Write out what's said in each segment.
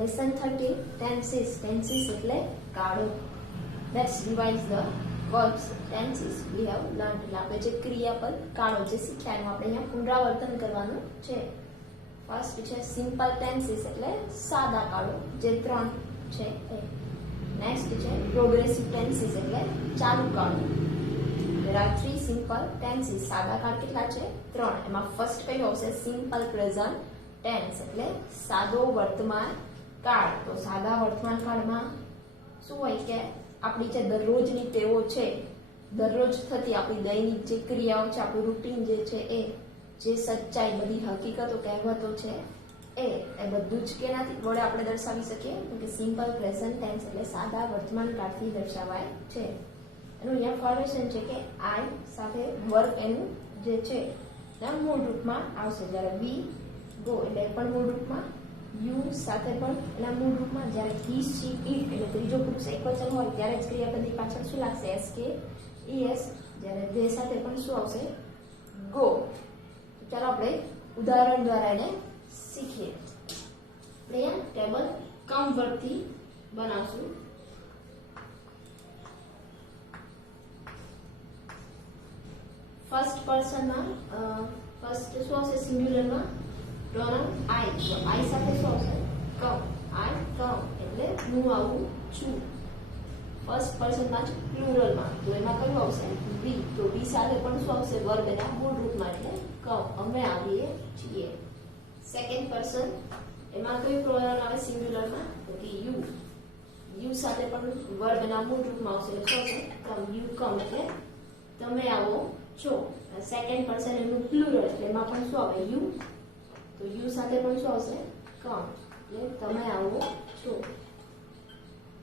Lesson 13 tenses. Tenses એટલે કાળો. Let's revise the verbs tenses we have learned. એટલે આપણે જે ક્રિયાપદ કાળો જે શીખ્યા એનું આપણે અહીંયા પુનરાવર્તન કરવાનું છે. ફર્સ્ટ છે સિમ્પલ ટેન્સીસ એટલે સાદા કાળો જે 3 છે એ. નેક્સ્ટ છે પ્રોગ્રેસિવ ટેન્સીસ એટલે ચાલુ કાળો. There are 3 simple tenses. સાદા કાળ કેટલા છે? 3. એમાં ફર્સ્ટ કયું આવશે? સિમ્પલ પ્રેઝન્ટ ટેન્સ એટલે સાદો વર્તમાન કાળ. તો સાદા વર્તમાન કાળમાં શું હોય કે આપણી જે દરરોજની ટેવો છે, દરરોજ થતી આપણી દૈનિક જે ક્રિયાઓ છે, આપણું રૂટીન જે છે એ, જે સચ્ચાઈ, બધી હકીકતો, કહેવતો છે એ બધું જ કેનાથી વડે આપણે દર્શાવી શકીએ કે સિમ્પલ પ્રેઝન્ટ ટેન્સ એટલે સાદા વર્તમાન કાળથી દર્શાવાય છે. એનું અહીંયા ફોર્મેશન છે કે આઈ સાથે વર્ક એનું જે છે એના મૂળ રૂપમાં આવશે. જ્યારે વી ગો એટલે પણ મૂળ રૂપમાં, યુ સાથે પણ એના મૂળ રૂપમાં, જ્યારે હી શી ઇટ એટલે ત્રીજો પુરુષ એકવચન હોય ત્યારે જ ક્રિયાપદની પાછળ શું લાગશે? એસ કે ઈએસ. જ્યારે દે સાથે પણ શું આવશે? ગો. ચાલો આપણે ઉદાહરણ દ્વારા એને શીખીએ. આપણે અહીંયા ટેબલ કમ વર્બથી બનાવશું. ફર્સ્ટ પર્સનમાં ફર્સ્ટ શું આવશે? સિંગ્યુલરમાં પ્રોનાઉન આઈ. તો આઈ સાથે શું આવશે? કમ. આઈ કમ એટલે હું આવું છું. ફર્સ્ટ પર્સનમાં જ પ્લુરલમાં તો એમાં કયું આવશે? વી. તો વી સાથે પણ શું આવશે? વર્બ એના મૂળ રૂપમાં એટલે કમ, અમે આવીએ છીએ. સેકન્ડ પર્સન એમાં કયું પ્રોનાઉન આવે સિંગ્યુલરમાં? તો કે યુ. યુ સાથે પણ વર્બ એના મૂળ રૂપમાં આવશે એટલે શું આવશે? કમ. યુ કમ એટલે તમે આવો છો. સેકન્ડ પર્સન એનું પ્લુરલ એટલે એમાં પણ શું આવે? યુ. તો યુ સાથે પણ શું આવશે? કમ એટલે તમે આવો છો.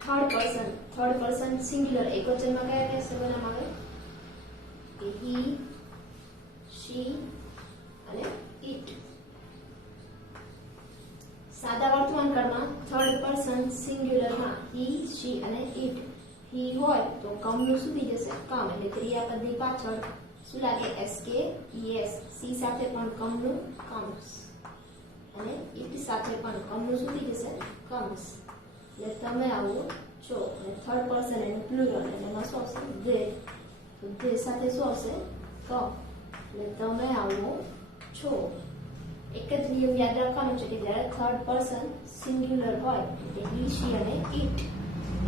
થર્ડ પર્સન સિંગ્યુલર એકવચનમાં કયા કયા સર્વનામ આવે? કે હી, શી અને ઇટ. સાદા વર્તમાન કાળમાં થર્ડ પર્સન સિંગ્યુલરમાં હી, શી અને ઇટ. હી હોય તો કમનું શું થઈ જશે? કમ એટલે ક્રિયાપદની પાછળ શું લાગે? એસ કે ઈએસ. સી સાથે પણ કમનું કમ્સ અને ઇટ સાથે પણ કમનું શું થઈ જશે? કમ્સ એટલે તમે આવો છો. અને થર્ડ પર્સન એનું પ્લુરલ એટલે એમાં શું આવશે? ધે. તો ધે સાથે શું આવશે? કમ એટલે તમે આવો છો. એક જ નિયમ યાદ રાખવાનો છે કે જ્યારે થર્ડ પર્સન સિંગ્યુલર હોય એટલે હી, શી અને ઇટ,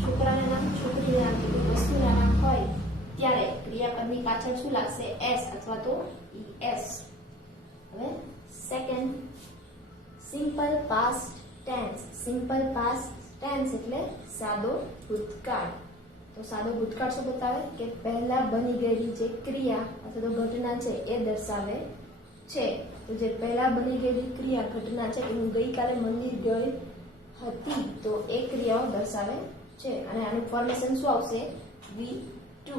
છોકરાના નામ, છોકરીના નામ કે કોઈ વસ્તુના નામ હોય ત્યારે ક્રિયાપદની પાછળ શું લાગશે? એસ અથવા તો ઈએસ. હવે second simple past tense. Simple past tense એટલે સાદો ભૂતકાળ. તો સાદો ભૂતકાળ શું બતાવે? કે પહેલા બની ગયેલી જે ક્રિયા અથવા તો ઘટના છે એ દર્શાવે છે. તો જે પહેલા બની ગયેલી ક્રિયા ઘટના છે કે હું ગઈકાલે મંદિર ગઈ હતી તો એ ક્રિયાઓ દર્શાવે છે. અને આનું ફોર્મેશન શું આવશે? V2.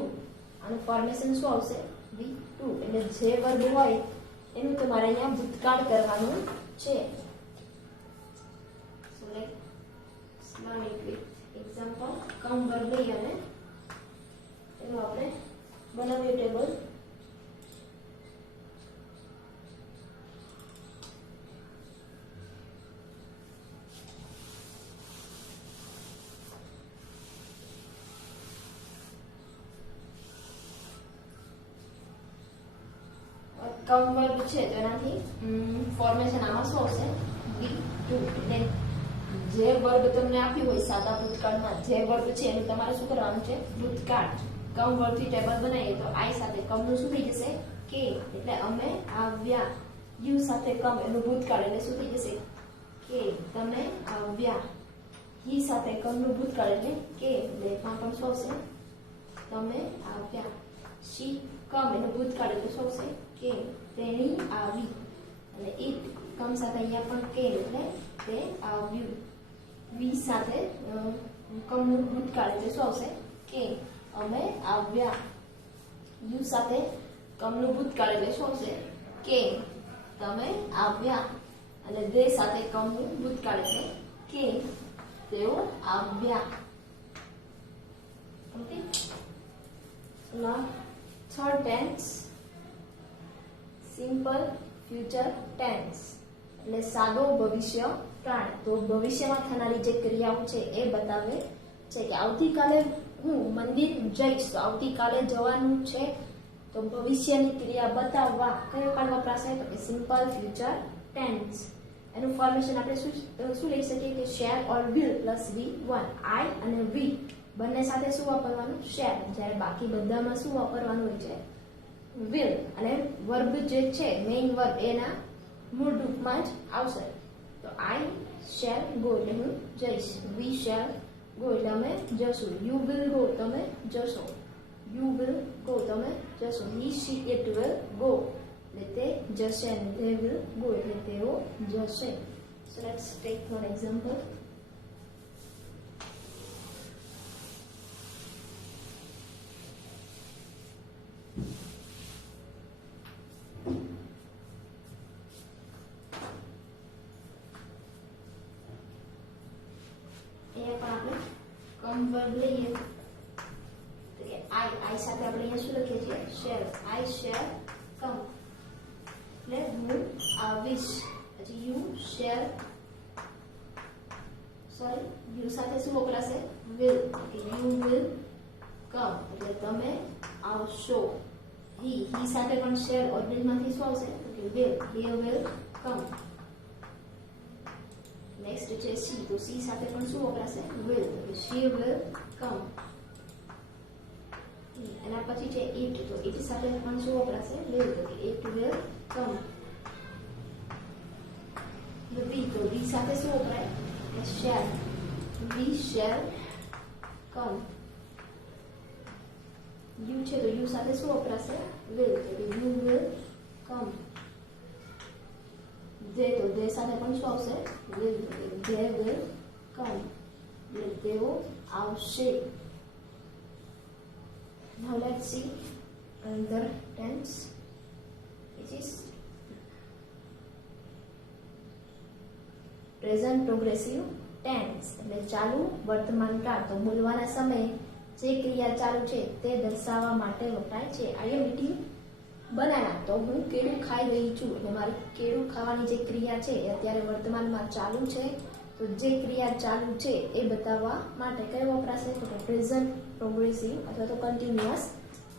આનું ફોર્મેશન શું આવશે? V2. એટલે જે વર્બ હોય એનું તમારે અહીંયા ભૂતકાળ કરવાનું છે. So let's learn it with example. Come verb લઈ અને એનું આપણે બનાવીએ ટેબલ. કમ વર્બ છે તો એનાથી ફોર્મેશન આમાં શું આવશે? V2. એટલે જે વર્બ તમને આપ્યું હોય સાદા ભૂતકાળમાં જે વર્બ છે એનું તમારે શું કરવાનું છે? ભૂતકાળ. કમ વર્બથી ટેબલ બનાવીએ તો આઈ સાથે કમનું શું થઈ જશે? કે. એટલે અમે આવ્યા. યુ સાથે કમ એનું ભૂતકાળ એટલે શું થઈ જશે? કે. તમે આવ્યા. હી સાથે કમનું ભૂતકાળ એટલે કે. એટલે એમાં પણ શું આવશે? તમે આવ્યા. શી કમ એનું ભૂતકાળ એટલે શું આવશે? કે. તેણી આવી. અને ઇટ કમ સાથે અહીંયા પણ કે એટલે તે આવ્યું. વી સાથે કમનું ભૂતકાળ એટલે શું આવશે? કે. અમે આવ્યા. યુ સાથે કમનું ભૂતકાળ એટલે શું આવશે? કે. તમે આવ્યા. અને દે સાથે કમનું ભૂતકાળ એટલે કે. તેઓ આવ્યા. Okay. Now third tense simple future tense એટલે સાદો ભવિષ્ય પ્રાણ. તો ભવિષ્યમાં થનારી જે ક્રિયાઓ છે એ બતાવે છે કે આવતીકાલે હું મંદિર જઈશ. તો આવતીકાલે જવાનું છે, તો ભવિષ્યની ક્રિયા બતાવવા કયો કાળ વપરાશે? તો કે સિમ્પલ ફ્યુચર ટેન્સ. એનું ફોર્મેશન આપણે શું લઈ શકીએ કે share or will plus V1. આઈ અને વી બંને સાથે શું વાપરવાનું? શેર. જ્યારે બાકી બધામાં શું વાપરવાનું હોય છે? વિલ. અને વર્બ જે છે મેઇન વર્બ એના મૂળ રૂપમાં જ આવશે. તો આઈ શેર ગો એટલે હું જઈશ. વી શેર ગો એટલે અમે જશું. યુ વિલ ગો તમે જશો. યુ વિલ ગો તમે જશો. હી શી ઇટ વિલ ગો એટલે તે જશે, અને they will go એટલે તેઓ જશે. So let's take one example. અહીંયા પણ આપણે કમ વર્બ લઈએ તો કે આઈ સાથે આપણે અહીંયા શું લખીએ છીએ? શેર. આઈ શેર કમ એટલે હું આવીશ. પછી યુ શેર યુ સાથે શું વપરાશે? વિલ. યુ વિલ કમ એટલે તમે આવશો. હી સાથે પણ શેર ઓર્ડિનલમાંથી શું આવશે? કે will. He will come. Next છે સી. તો સી સાથે પણ શું વપરાશે? વિલ. She will come. એના પછી છે ઇટ. તો ઇટ સાથે પણ શું વપરાશે? વિલ. તો ઇટ વિલ કમ. વી. તો વી સાથે શું વપરાય? Shall. We shall come. You છે તો યુ સાથે શું વપરાશે? વિલ. તો યુ વિલ કમ. દે. તો દે સાથે પણ શું આવશે? વિલ. દે વિલ કમ એટલે તેઓ આવશે. Now let's see another tense, which is present progressive tense. એટલે ચાલુ વર્તમાન કાળ. તો બોલવાના સમયે જે ક્રિયા ચાલુ છે તે દર્શાવવા માટે વપરાય છે. આઈ એમ ઇટિંગ બનાના. તો હું કેળું ખાઈ રહી છું એટલે મારી કેળું ખાવાની જે ક્રિયા છે એ અત્યારે વર્તમાનમાં ચાલુ છે. તો જે ક્રિયા ચાલુ છે એ બતાવવા માટે કયો વપરાશે? તો કે પ્રેઝન્ટ પ્રોગ્રેસિવ અથવા તો કન્ટિન્યુઅસ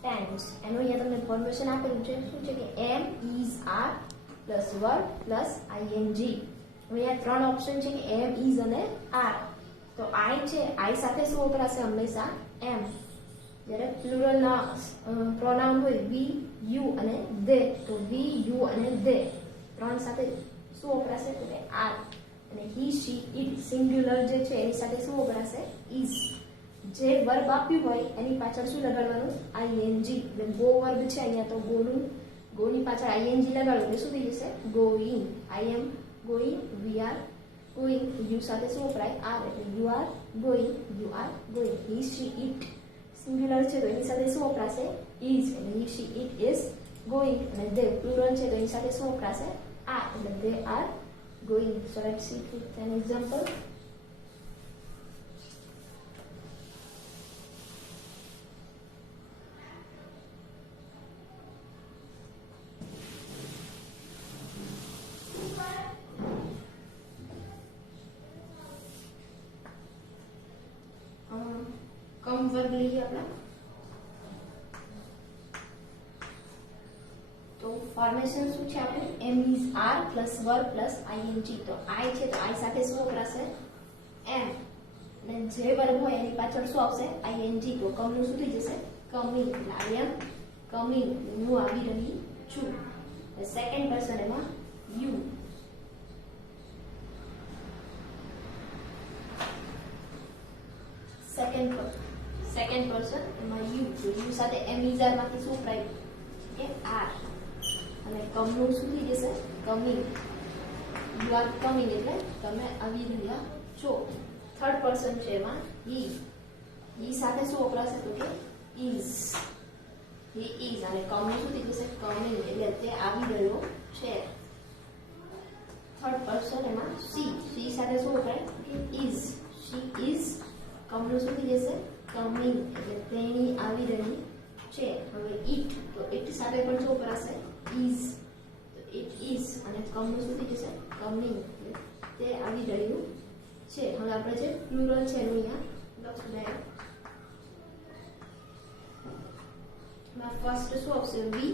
ટેન્સ. એનું અહીંયા તમને ફોર્મેશન આપેલું છે. શું છે કે am is are plus verb plus ING. અહીંયા ત્રણ ઓપ્શન છે કે એમ ઇઝ અને આર. તો આઈ છે, આઈ સાથે શું વપરાશે? હંમેશા એમ. જ્યારે પ્લુરલના પ્રોનાઉન હોય વી, યુ અને દે, તો વી, યુ અને દે ત્રણ સાથે શું વપરાશે? તો કે આર. અને હી શી ઇટ સિંગ્યુલર જે છે એની સાથે શું વપરાશે? ઇઝ. જે વર્બ આપ્યું હોય એની પાછળ શું લગાડવાનું? આઈએનજી. એટલે ગો વર્બ છે અહીંયા, તો ગોની પાછળ આઈએનજી લગાડો એટલે શું થઈ જશે? Going. I am going, we are going. You સાથે શું વપરાય? આર એટલે you are going, you are going. He she it singular છે તો એની સાથે શું વપરાશે? ઇઝ એટલે he she it is going. અને દે પ્લુરલ છે તો એની સાથે શું વપરાશે? આર એટલે they are going. So let's see with an example. Come verb લઈએ આપણે. તો ફોર્મેશન શું છે આપણે? Am is are plus verb plus ING. તો આઈ છે તો આઈ સાથે શું વપરાશે? એમ. અને જે વર્બ હોય એની પાછળ શું આવશે? આઈએનજી. તો કમનું શું થઈ જશે? કમિંગ. એટલે આઈ એમ કમિંગ, હું આવી રહી છું. સેકન્ડ પર્સન એમાં યુ. સેકન્ડ પર્સન એમાં યુ. તો યુ સાથે એમ ઇઝ આર માંથી શું વપરાય? કે આર. અને કમનું શું થઈ જશે? કમિંગ. યુ આર કમિંગ એટલે તમે આવી રહ્યા છો. થર્ડ પર્સન છે એમાં હી. હી સાથે શું વપરાશે? તો કે ઇઝ. He is. અને કમનું શું થઈ જશે? કમિંગ એટલે તે આવી રહ્યો છે. થર્ડ પર્સન એમાં સી. સી સાથે શું વપરાય? કે ઇઝ. She is. કમનું શું થઈ જશે? કમિંગ એટલે તેણી આવી રહી છે. હવે ઇટ. તો ઇટ સાથે પણ શું વપરાશે? ઇઝ. તો ઇટ ઇઝ. અને કમનું શું થઈ જશે? કમિંગ એટલે તે તે આવી રહ્યું છે. હવે આપણે જે પ્લુરલ છે એનું અહીંયા લખશું. ફર્સ્ટ શું આવશે? વી.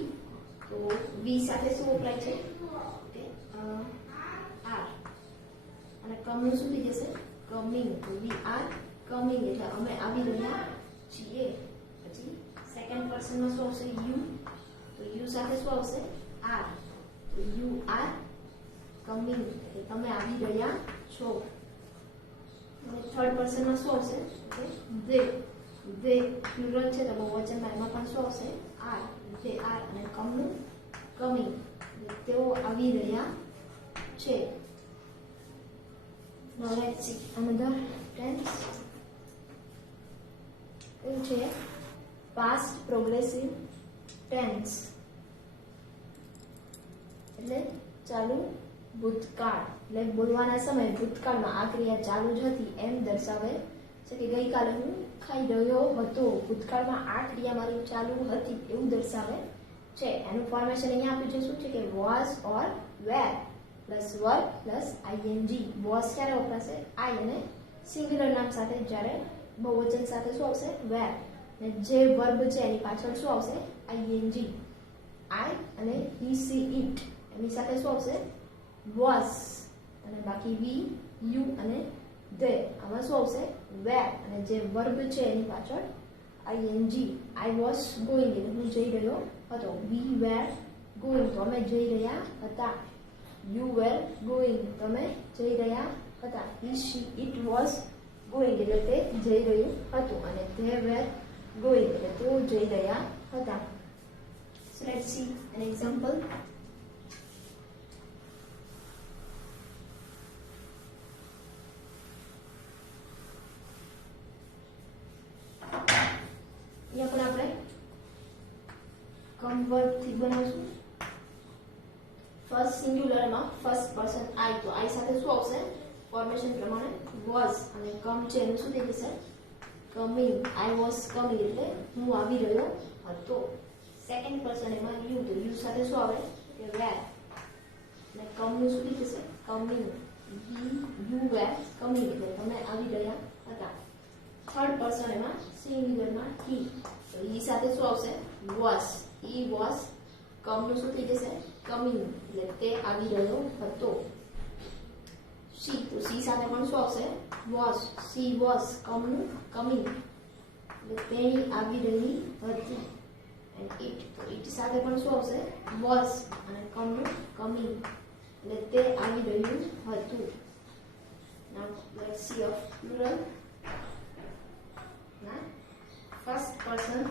તો વી સાથે શું વપરાય છે? આર. અને કમનું શું થઈ જશે? કમિંગ. તો વી આર કમિંગ એટલે અમે આવી રહ્યા છીએ. પછી સેકન્ડ પર્સનમાં શું આવશે? યુ. તો યુ સાથે શું આવશે? આર. તો યુ આર કમિંગ એટલે તમે આવી રહ્યા છો. અને થર્ડ પર્સનમાં શું આવશે? ધે. ધે પ્લુરલ છે તો બહુવચનમાં એમાં પણ શું આવશે? આર. They are. અને કમનું કમિંગ તેઓ આવી રહ્યા છે. Now let's see another tense. એવું છે past progressive tense એટલે ચાલુ ભૂતકાળ. એટલે બોલવાના સમયે ભૂતકાળમાં આ ક્રિયા ચાલુ જ હતી એમ દર્શાવે છે કે ગઈકાલે હું ખાઈ રહ્યો હતો. ભૂતકાળમાં આ ક્રિયા મારી ચાલુ હતી એવું દર્શાવે છે. એનું ફોર્મેશન અહીંયા આપ્યું છે. શું છે કે was or were plus verb plus ING. Was ક્યારે વપરાશે? આઈ અને સિંગ્યુલર નામ સાથે. જ્યારે બહુવચન સાથે શું આવશે? વેર. અને જે વર્બ છે એની પાછળ શું આવશે? આઈએનજી. આઈ અને હી સી ઇટ એની સાથે શું આવશે? વોઝ. અને બાકી વી યુ અને ધે આમાં શું આવશે? વેર. અને જે વર્બ છે એની પાછળ આઈએનજી. આઈ વોઝ ગોઈંગ એટલે હું જઈ રહ્યો હતો. વી વેર ગોઈંગ તો અમે જઈ રહ્યા હતા. You were going તમે જઈ રહ્યા હતા. He she it was going એટલે તે જઈ રહ્યું હતું. અને they were going એટલે તેઓ જઈ રહ્યા હતા. So let's see an example. અહીંયા પણ આપણે કમ વર્બ થી બનાવશું. ફર્સ્ટ સિંગ્યુલરમાં ફર્સ્ટ પર્સન આઈ. તો આઈ સાથે શું આવશે? ફોર્મેશન પ્રમાણે વોઝ. અને કમ છે એનું શું થઈ જશે? કમિંગ. આઈ વોઝ કમિંગ એટલે હું આવી રહ્યો હતો. સેકન્ડ પર્સન એમાં યુ. તો યુ સાથે શું આવે? કે વેર. અને કમનું શું થઈ જશે? કમિંગ. યુ વેર કમિંગ એટલે તમે આવી રહ્યા હતા. થર્ડ પર્સન એમાં સિંગ્યુલરમાં હી. તો હી સાથે શું આવશે? વોઝ. હી વોઝ કમનું શું થઈ જશે? કમિંગ એટલે તે આવી રહ્યો હતો. સી. તો સી સાથે પણ શું આવશે? વોઝ. સી વોઝ કમનું કમિંગ એટલે તેણી આવી રહી હતી. And it. તો ઇટ સાથે પણ શું આવશે? વોઝ. અને કમનું કમિંગ એટલે તે આવી રહ્યું હતું. Now let's see of plural. ના ફર્સ્ટ પર્સન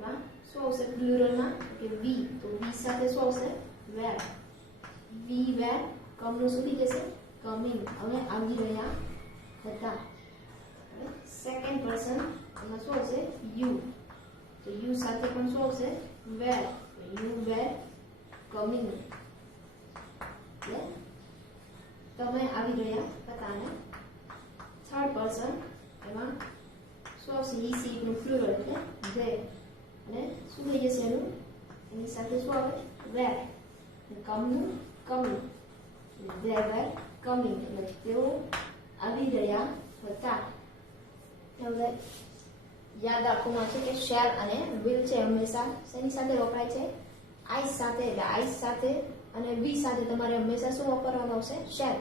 માં શું આવશે? પ્લુરલમાં કે વી. તો વી સાથે શું આવશે? વેર. વી વેર કમનું શું થઈ જશે? કમિંગ હવે આવી રહ્યા હતા. સેકન્ડ પર્સન એમાં શું આવશે? યુ. તો યુ સાથે પણ શું આવશે? વેર. યુ વેર કમિંગ એટલે તમે આવી રહ્યા હતા. અને થર્ડ પર્સન એમાં શું આવશે? હી સી નું પ્લુરલ એટલે ધે. અને શું થઈ જશે એનું? એની સાથે શું આવે? વેર. કમનું કમિંગ. ધે વેર કમિંગ એટલે તેઓ આવી રહ્યા હતા. હવે યાદ રાખવાનું છે કે શેર અને વિલ છે હંમેશા શેની સાથે વપરાય છે? આઈ સાથે. એટલે આઈ સાથે અને વી સાથે તમારે હંમેશા શું વાપરવાનું આવશે? શેર.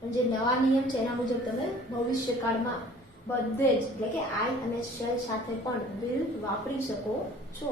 પણ જે નવા નિયમ છે એના મુજબ તમે ભવિષ્યકાળમાં બધે જ એટલે કે આઈ અને શેર સાથે પણ વિલ વાપરી શકો છો.